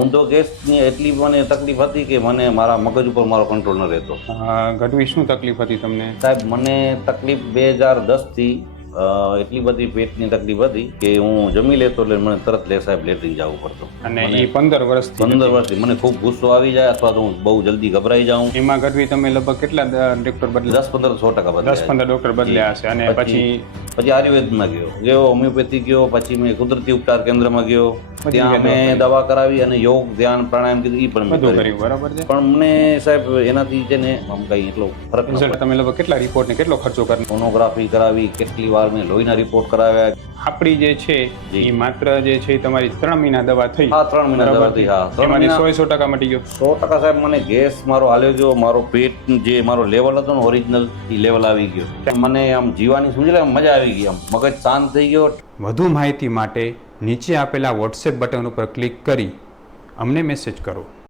ઊંધો ગેસની એટલી મને તકલીફ હતી કે મને મારા મગજ ઉપર મારો કંટ્રોલ ન રહેતો. ગઢવી શું તકલીફ હતી તમને? સાહેબ મને તકલીફ 2010 થી એટલી બધી પેટની તકલીફ હતી કે હું જમી લેતો એટલે મને તરત સાહેબ લેટ્રિન જવું પડતું. અને એ 15 વર્ષથી 15 વર્ષથી મને ખૂબ ગુસ્સો આવી જાય અથવા તો હું બહુ જલ્દી ગભરાઈ જાઉં. એમાં ગઢવી તમે લગભગ કેટલા ડોક્ટર બદલ્યા? 10-15% બદલાયા. 10-15 ડોક્ટર બદલ્યા હશે. અને પછી આયુર્વેદમાં ગયો, હોમિયોપેથી ગયો, પછી મેં કુદરતી ઉપચાર કેન્દ્રમાં ગયો, ત્યાં મેં દવા કરાવી અને યોગ ધ્યાન પ્રાણાયામ કીધું એ પણ બધું કર્યું. બરાબર છે. પણ મને સાહેબ એનાથી છે ને આમ કઈ એટલો ફરક ન પડ્યો. તમે લગભગ કેટલા રિપોર્ટ ને કેટલો ખર્ચો કર્યો? સોનોગ્રાફી કરાવી, કેટલી વાર મેં લોહીના રિપોર્ટ કરાવ્યા. આપણી જે છે એ માત્ર જે છે એ તમારી 3 મહિના દવા થઈ. હા 3 મહિના દવા થઈ. હા 3 મહિના 100% મટી ગયો. 100% સાહેબ મને ગેસ મારો હાલ્યો ગયો, મારો પેટ જે મારો લેવલ હતો ને ઓરિજિનલ એ લેવલ આવી ગયો. મને આમ જીવાની સમજી લે મજા આવી ગઈ, આમ મગજ શાંત થઈ ગયો. વધુ માહિતી માટે નીચે આપેલા WhatsApp બટન ઉપર ક્લિક કરી અમને મેસેજ કરો.